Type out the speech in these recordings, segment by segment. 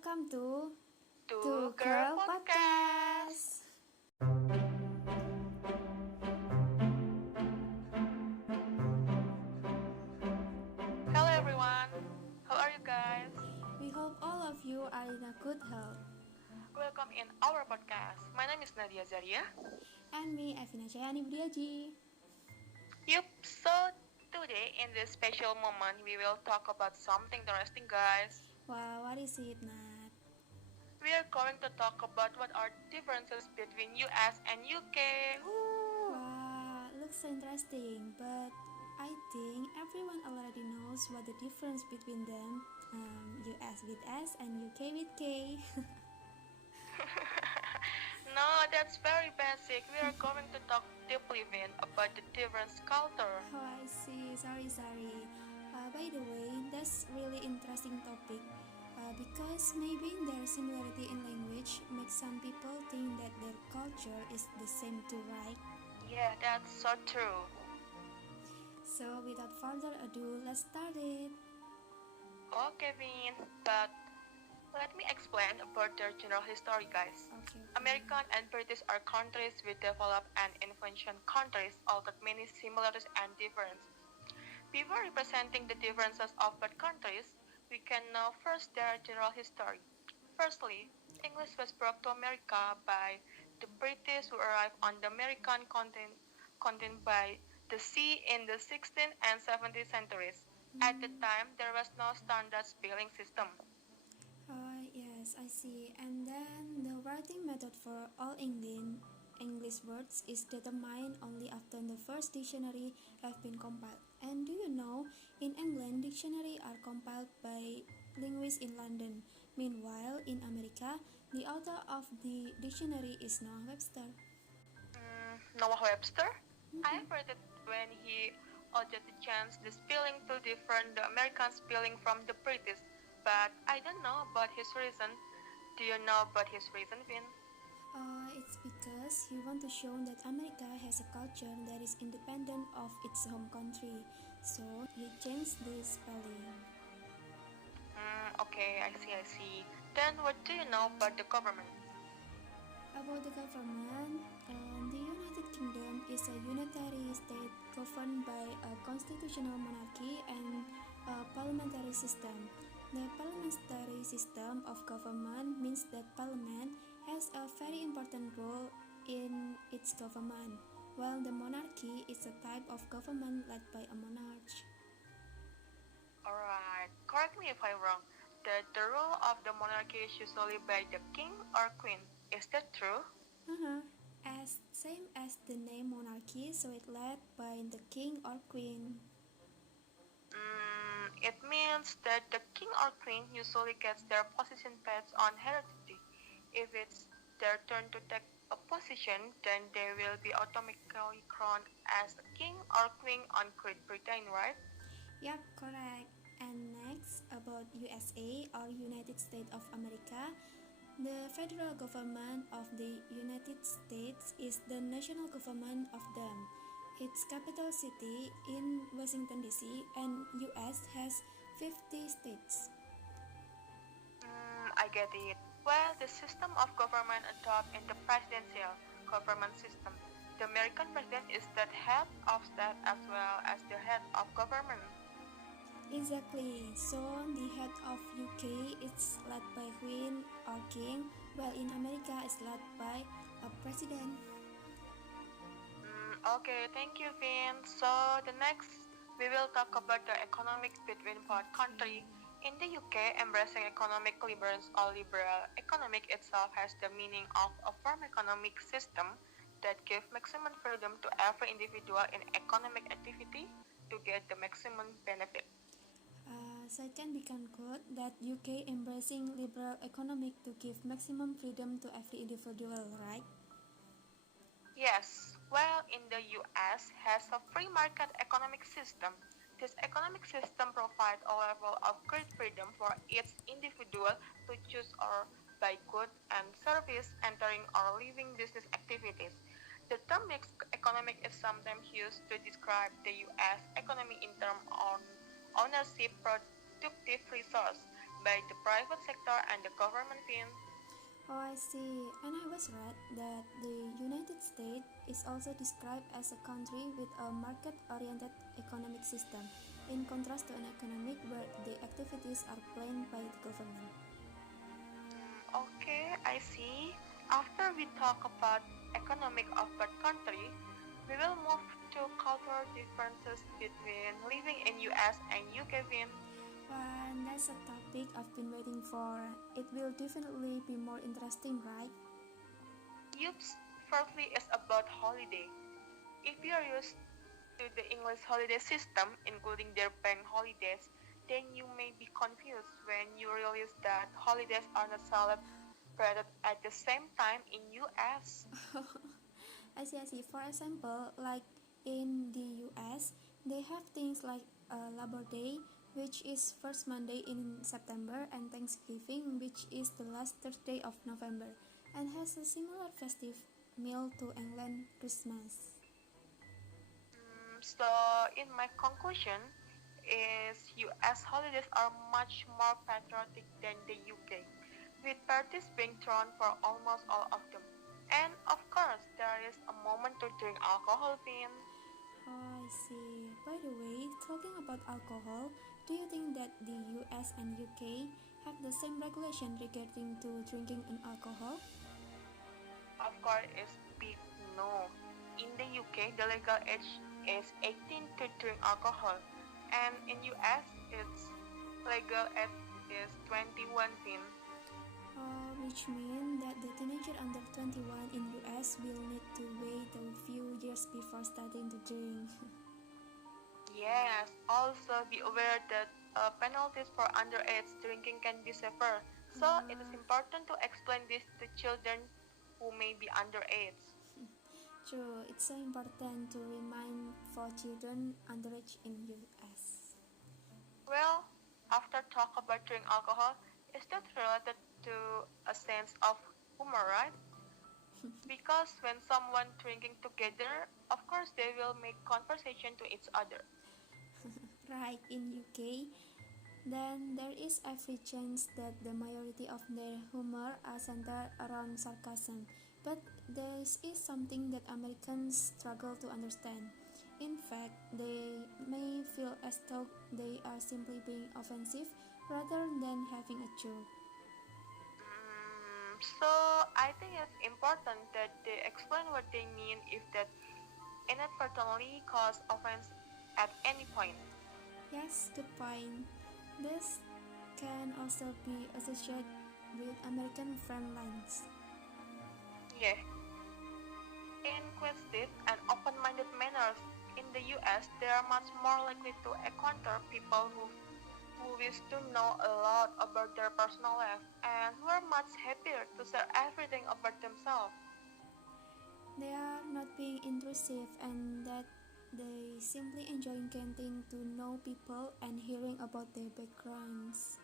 Welcome to To Girl Podcast. Hello everyone. How are you guys? We hope all of you are in a good health. Welcome in our podcast. My name is Nadya Azaria. And me, Evina Cahyani Budiaji. Yup, so today in this special moment we will talk about something interesting, guys. Wow, what is it, Nat? We are going to talk about what are differences between US and UK. Woo! Wow, looks so interesting, but I think everyone already knows what the difference between them, US with S and UK with K. No, that's very basic. We are going to talk deeply, Vin, about the different culture. Oh, I see. Sorry. By the way, that's really interesting topic. Because maybe their similarity in language makes some people think that their culture is the same too, right? Yeah, that's so true. So without further ado, let's start it. Okay, Vin, but let me explain about their general history, guys. Okay. American and British are countries with developed and influential countries, although many similarities and differences. Before representing the differences of both countries, we can know first their general history. Firstly, English was brought to America by the British who arrived on the American continent by the sea in the 16th and 17th centuries. At the time, there was no standard spelling system. Yes, I see. And then the writing method for all English words is determined only after the first dictionary have been compiled. And do you know, in England, dictionaries are compiled by linguists in London. Meanwhile, in America, the author of the dictionary is Noah Webster. Noah Webster? I Mhm. have read it when he ordered the chance the spelling to different the American spelling from the British, but I don't know about his reason. Do you know about his reason, Vin? It's because he want to show that America has a culture that is independent of its home country, so he changed the spelling. Okay, I see. Then what do you know about the government? About the government, the United Kingdom is a unitary state governed by a constitutional monarchy and a parliamentary system. The parliamentary system of government means that parliament has a very important role in its government, while the monarchy is a type of government led by a monarch. Alright, correct me if I'm wrong. That the rule of the monarchy is usually by the king or queen. Is that true? Uh-huh. As same as the name monarchy, so it led by the king or queen. It means that the king or queen usually gets their position based on heredity. If it's their turn to take a position, then they will be automatically crowned as a king or queen on Great Britain, right? Yep, correct. And next, about USA or United States of America, the federal government of the United States is the national government of them. Its capital city in Washington DC and US has 50 states. I get it. Well, the system of government adopted in the presidential government system. The American president is the head of state as well as the head of government. Exactly. So the head of UK is led by queen or king, while in America is led by a president. Okay, thank you, Vin. So the next, we will talk about the economics between both countries. In the UK, embracing economic liberals or liberal economic itself has the meaning of a firm economic system that gives maximum freedom to every individual in economic activity to get the maximum benefit. So it can be concluded that UK embracing liberal economic to give maximum freedom to every individual, right? Yes, well, in the US has a free market economic system. This economic system provides a level of great freedom for each individual to choose or buy goods and service entering or leaving business activities. The term mixed economic is sometimes used to describe the US economy in terms of ownership productive resource. by the private sector and the government fin. Oh, I see. And I was read that the United States is also described as a country with a market oriented economic system, in contrast to an economic where the activities are planned by the government. Okay, I see. After we talk about economic of that country, we will move to cultural differences between living in US and UK fin. And that's a topic I've been waiting for. It will definitely be more interesting, right? Yups, firstly is about holiday. If you're used to the English holiday system, including their bank holidays, then you may be confused when you realize that holidays are not celebrated at the same time in US. I see. For example, like in the US, they have things like Labor Day, which is first Monday in September, and Thanksgiving, which is the last Thursday of November, and has a similar festive meal to England Christmas. So, in my conclusion, is US holidays are much more patriotic than the UK, with parties being thrown for almost all of them. And of course, there is a moment to drink alcohol, Vin. Oh, I see. By the way, talking about alcohol, do you think that the US and UK have the same regulation regarding to drinking an alcohol? Of course, is big no. In the UK, the legal age is 18 to drink alcohol, and in US, its legal age is 21. Vin. Which means that the teenager under 21 in US will need to wait a few years before starting to drink. Yes, also be aware that penalties for underage drinking can be severe. So it is uh, important to explain this to children who may be underage. True, it's so important to remind for children underage in US. Well, after talk about drink alcohol, is that related to a sense of humor, right? Because when someone drinking together, of course they will make conversation to each other. Right, in UK, then there is every chance that the majority of their humor are centered around sarcasm. But this is something that Americans struggle to understand. In fact, they may feel as though they are simply being offensive rather than having a joke. So I think it's important that they explain what they mean if that inadvertently cause offense at any point. Yes, good point. This can also be associated with American friend lines. Yeah, inquisitive and open-minded manners in the US, they are much more likely to encounter people who wish to know a lot about their personal life and who are much happier to share everything about themselves. They are not being intrusive and that they simply enjoy getting to know people and hearing about their backgrounds.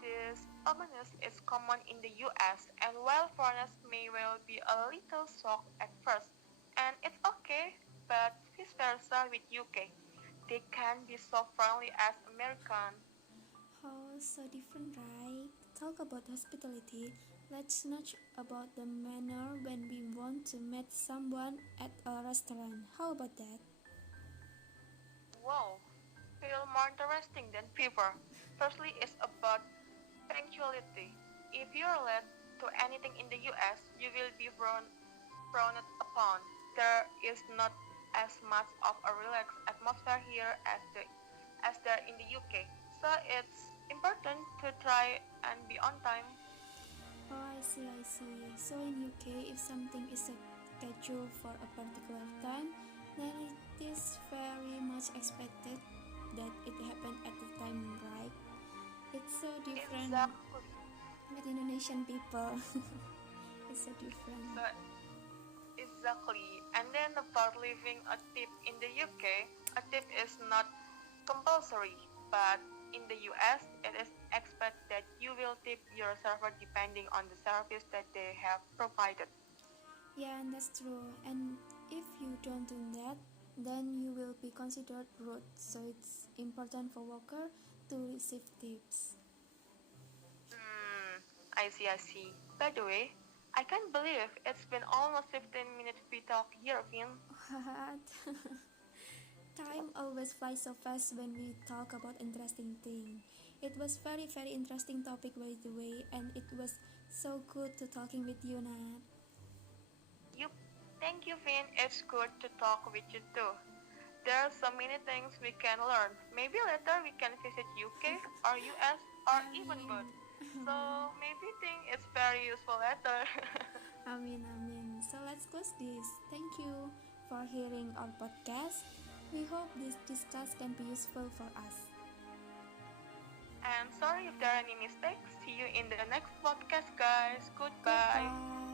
This openness is common in the US, and while foreigners may well be a little shocked at first, and it's okay, but vice versa with UK. They can be so friendly as American. How so different, right? Talk about hospitality. Let's not about the manner when we want to meet someone at a restaurant. How about that? Wow, feel more interesting than fever. Firstly, it's about punctuality. If you're late to anything in the US, you will be frowned upon. There is not as much of a relaxed atmosphere here as there in the UK. So it's important to try and be on time. Oh, I see. So in UK, if something is scheduled for a particular time, then it is very much expected that it happen at the time, right? It's so different Exactly. with Indonesian people. It's so So different. exactly. And then about leaving a tip in the UK, a tip is not compulsory, but in the US, it is expected that you will tip your server depending on the service that they have provided. Yeah, and that's true. And if you don't do that, then you will be considered rude. So it's important for worker to receive tips. Hmm, I see. By the way, I can't believe it's been almost 15 minutes we talk here, Vin. What? Time always flies so fast when we talk about interesting thing. It was very interesting topic by the way, and it was so good to talking with you, Nat. Yup. Thank you, Vin. It's good to talk with you too. There are so many things we can learn. Maybe later we can visit UK or US or even both. Amin. So maybe think it's very useful later. Amin. So let's close this. Thank you for hearing our podcast. We hope this discuss can be useful for us. And sorry if there are any mistakes. See you in the next podcast, guys. Goodbye. Goodbye.